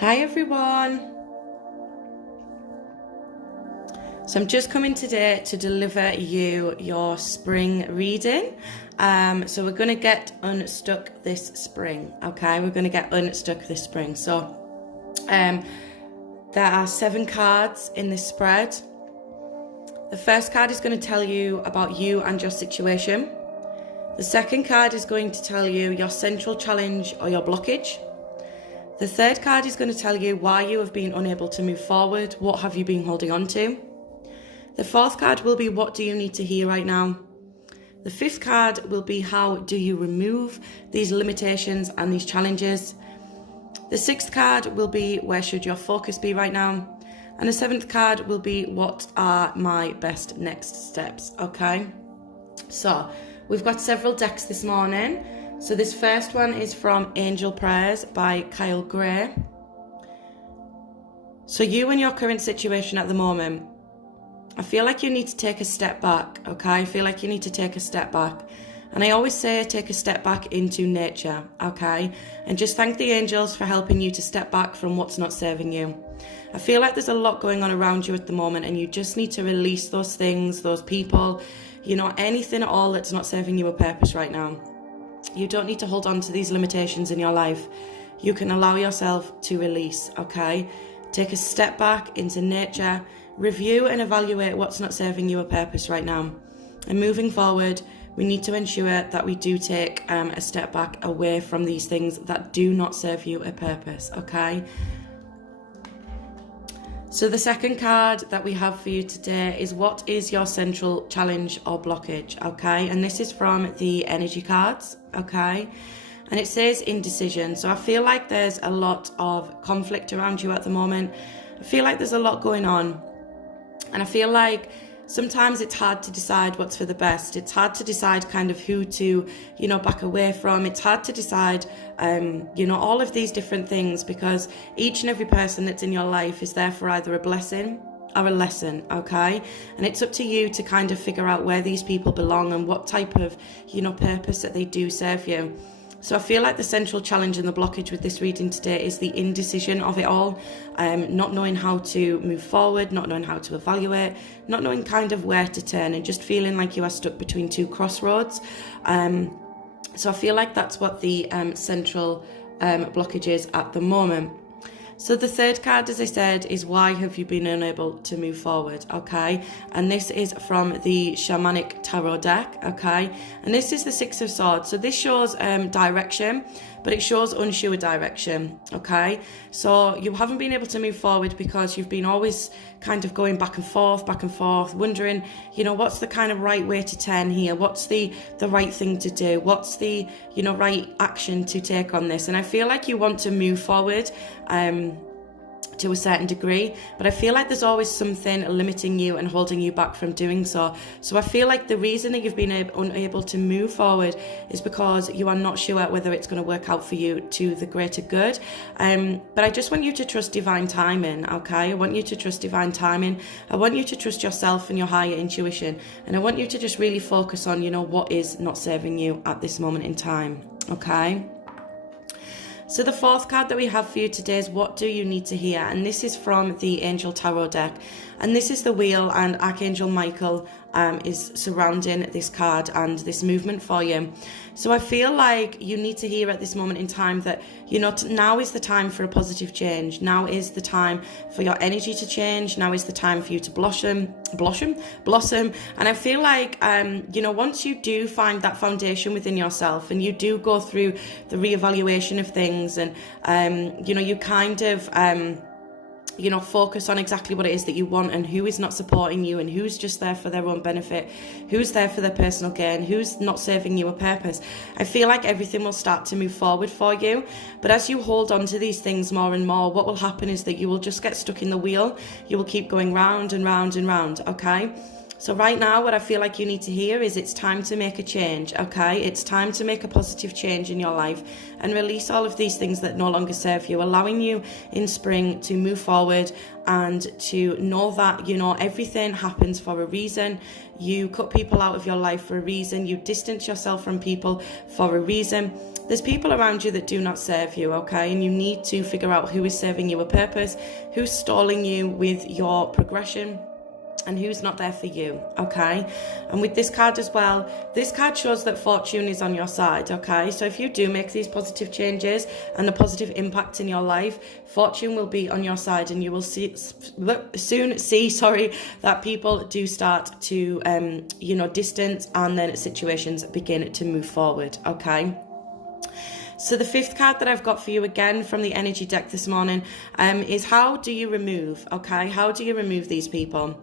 Hi everyone. So I'm just coming today to deliver you your spring reading. So we're going to get unstuck this spring, okay? We're going to get unstuck this spring. So there are 7 cards in this spread. The first card is going to tell you about you and your situation. The second card is going to tell you your central challenge or your blockage. The third card is going to tell you why you have been unable to move forward. What have you been holding on to? The fourth card will be what do you need to hear right now? The fifth card will be how do you remove these limitations and these challenges? The sixth card will be where should your focus be right now? And the seventh card will be what are my best next steps, okay? So we've got several decks this morning. So this first one is from Angel Prayers by Kyle Gray. So you and your current situation at the moment, I feel like you need to take a step back, okay? I feel like you need to take a step back. And I always say take a step back into nature, okay? And just thank the angels for helping you to step back from what's not serving you. I feel like there's a lot going on around you at the moment and you just need to release those things, those people, anything at all that's not serving you a purpose right now. You don't need to hold on to these limitations in your life. You can allow yourself to release, okay? Take a step back into nature, review and evaluate what's not serving you a purpose right now. And moving forward, we need to ensure that we do take a step back away from these things that do not serve you a purpose, okay? So the second card that we have for you today is what is your central challenge or blockage, okay? And this is from the energy cards, okay? And it says indecision. So I feel like there's a lot of conflict around you at the moment. I feel like there's a lot going on. And I feel like sometimes it's hard to decide what's for the best. It's hard to decide kind of who to, back away from. It's hard to decide, all of these different things because each and every person that's in your life is there for either a blessing or a lesson, okay? And it's up to you to kind of figure out where these people belong and what type of, purpose that they do serve you. So I feel like the central challenge and the blockage with this reading today is the indecision of it all, not knowing how to move forward, not knowing how to evaluate, not knowing kind of where to turn and just feeling like you are stuck between two crossroads. So I feel like that's what the central blockage is at the moment. So the third card, as I said, is why have you been unable to move forward, okay? And this is from the Shamanic Tarot deck, okay? And this is the Six of Swords. So this shows direction, but it shows unsure direction, okay? So you haven't been able to move forward because you've been always kind of going back and forth, wondering, what's the kind of right way to turn here? What's the right thing to do? What's the, right action to take on this? And I feel like you want to move forward, to a certain degree, but I feel like there's always something limiting you and holding you back from doing so. So I feel like the reason that you've been unable to move forward is because you are not sure whether it's going to work out for you to the greater good. But I just want you to trust divine timing, okay? I want you to trust divine timing. I want you to trust yourself and your higher intuition. And I want you to just really focus on, what is not serving you at this moment in time, okay? So the fourth card that we have for you today is what do you need to hear? And this is from the Angel Tarot deck. And this is the wheel and Archangel Michael is surrounding this card and this movement for you. So I feel like you need to hear at this moment in time that, now is the time for a positive change. Now is the time for your energy to change. Now is the time for you to blossom. And I feel like, once you do find that foundation within yourself and you do go through the reevaluation of things and, you kind of, focus on exactly what it is that you want and who is not supporting you and who's just there for their own benefit, who's there for their personal gain, who's not serving you a purpose. I feel like everything will start to move forward for you. But as you hold on to these things more and more, what will happen is that you will just get stuck in the wheel. You will keep going round and round and round, okay? So right now, what I feel like you need to hear is it's time to make a change, okay? It's time to make a positive change in your life and release all of these things that no longer serve you, allowing you in spring to move forward and to know that, everything happens for a reason. You cut people out of your life for a reason. You distance yourself from people for a reason. There's people around you that do not serve you, okay? And you need to figure out who is serving you a purpose, who's stalling you with your progression, and who's not there for you, okay? And with this card as well, this card shows that fortune is on your side, okay? So if you do make these positive changes and a positive impact in your life, fortune will be on your side, and you will soon see that people do start to distance, and then situations begin to move forward, okay? So the fifth card that I've got for you, again from the energy deck this morning, is how do you remove, okay? How do you remove these people?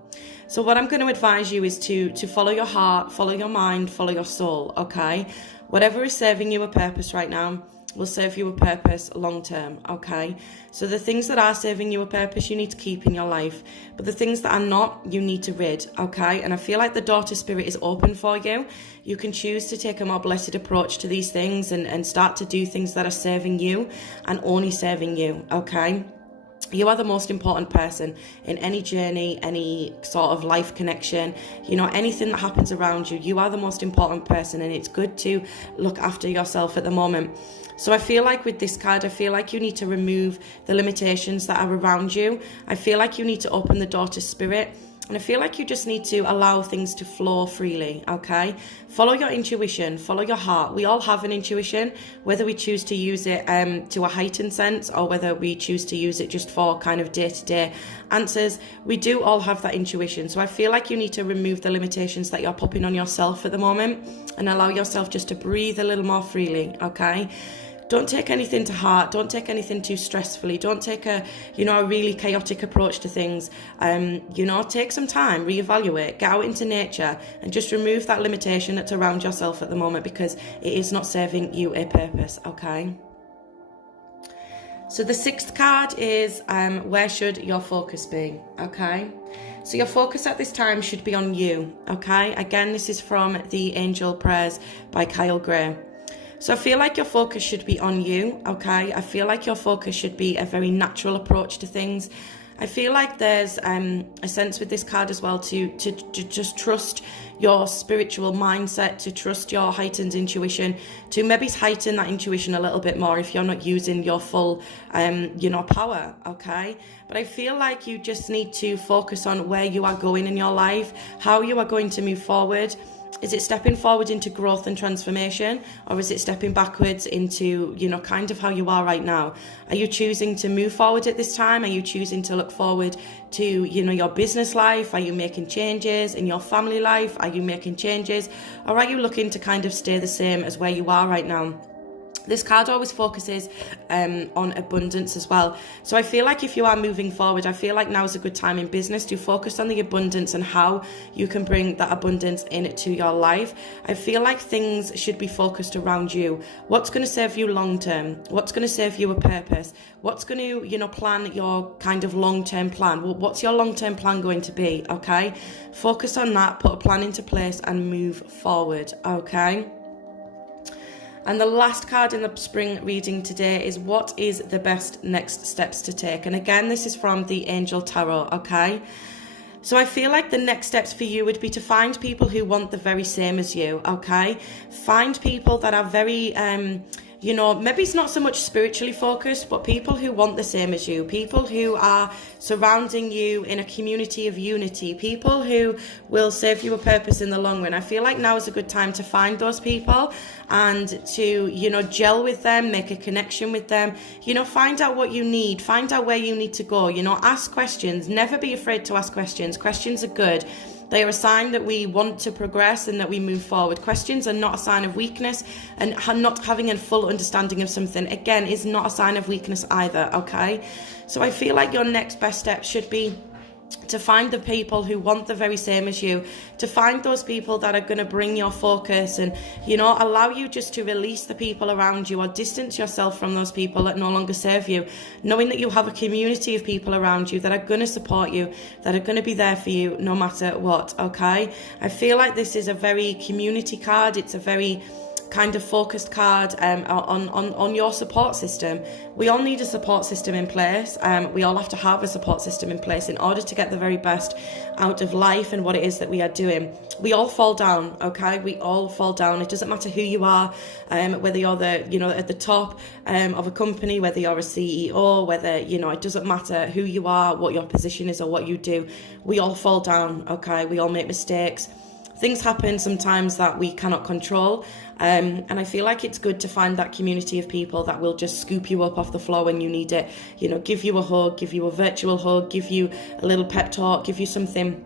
So what I'm going to advise you is to follow your heart, follow your mind, follow your soul, okay? Whatever is serving you a purpose right now will serve you a purpose long term, okay? So the things that are serving you a purpose, you need to keep in your life. But the things that are not, you need to rid, okay? And I feel like the daughter spirit is open for you. You can choose to take a more blessed approach to these things and start to do things that are serving you and only serving you, okay? You are the most important person in any journey, any sort of life connection, anything that happens around you. You are the most important person, and it's good to look after yourself at the moment. So I feel like with this card, I feel like you need to remove the limitations that are around you. I feel like you need to open the door to spirit. And I feel like you just need to allow things to flow freely, okay? Follow your intuition, follow your heart. We all have an intuition, whether we choose to use it to a heightened sense or whether we choose to use it just for kind of day-to-day answers. We do all have that intuition. So I feel like you need to remove the limitations that you're popping on yourself at the moment and allow yourself just to breathe a little more freely, okay? Don't take anything to heart. Don't take anything too stressfully. Don't take a really chaotic approach to things. Take some time, reevaluate, get out into nature and just remove that limitation that's around yourself at the moment, because it is not serving you a purpose, okay? So the sixth card is where should your focus be, okay? So your focus at this time should be on you, okay? Again, this is from the Angel Prayers by Kyle Gray. So I feel like your focus should be on you, okay? I feel like your focus should be a very natural approach to things. I feel like there's a sense with this card as well to just trust your spiritual mindset, to trust your heightened intuition, to maybe heighten that intuition a little bit more if you're not using your full, power, okay? But I feel like you just need to focus on where you are going in your life, how you are going to move forward. Is it stepping forward into growth and transformation, or is it stepping backwards into, kind of how you are right now? Are you choosing to move forward at this time? Are you choosing to look forward to, your business life? Are you making changes in your family life? Are you making changes? Or are you looking to kind of stay the same as where you are right now? This card always focuses on abundance as well. So I feel like if you are moving forward, I feel like now is a good time in business to focus on the abundance and how you can bring that abundance into your life. I feel like things should be focused around you. What's going to serve you long term? What's going to serve you a purpose? What's going to, plan your kind of long-term plan? What's your long-term plan going to be? Okay. Focus on that, put a plan into place and move forward. Okay. And the last card in the spring reading today is what is the best next steps to take? And again, this is from the Angel Tarot, okay? So I feel like the next steps for you would be to find people who want the very same as you, okay? Find people that are very, maybe it's not so much spiritually focused, but people who want the same as you, people who are surrounding you in a community of unity, people who will serve you a purpose in the long run. I feel like now is a good time to find those people and to, gel with them, make a connection with them, find out what you need, find out where you need to go, ask questions, never be afraid to ask questions. Questions are good. They are a sign that we want to progress and that we move forward. Questions are not a sign of weakness, and not having a full understanding of something, again, is not a sign of weakness either, okay? So I feel like your next best step should be to find the people who want the very same as you, to find those people that are going to bring your focus and, you know, allow you just to release the people around you or distance yourself from those people that no longer serve you, knowing that you have a community of people around you that are going to support you, that are going to be there for you no matter what, okay? I feel like this is a very community card. It's a very kind of focused card on your support system. We all need a support system in place. We all have to have a support system in place in order to get the very best out of life and what it is that we are doing. We all fall down, okay? We all fall down. It doesn't matter who you are, whether you're at the top of a company, whether you're a CEO, whether, it doesn't matter who you are, what your position is or what you do. We all fall down, okay? We all make mistakes. Things happen sometimes that we cannot control, and I feel like it's good to find that community of people that will just scoop you up off the floor when you need it, give you a hug, give you a virtual hug, give you a little pep talk, give you something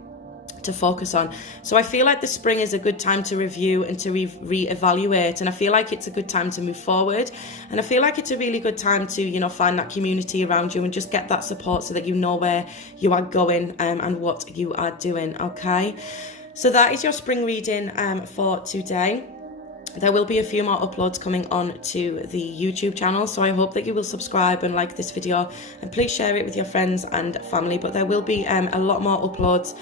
to focus on. So I feel like the spring is a good time to review and to re-evaluate, and I feel like it's a good time to move forward, and I feel like it's a really good time to find that community around you and just get that support so that you know where you are going and what you are doing, okay? So that is your spring reading for today. There will be a few more uploads coming on to the YouTube channel, so I hope that you will subscribe and like this video, and please share it with your friends and family. But there will be a lot more uploads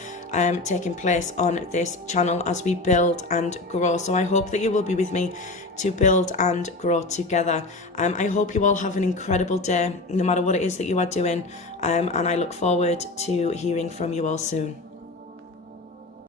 taking place on this channel as we build and grow. So I hope that you will be with me to build and grow together. I hope you all have an incredible day, no matter what it is that you are doing, and I look forward to hearing from you all soon.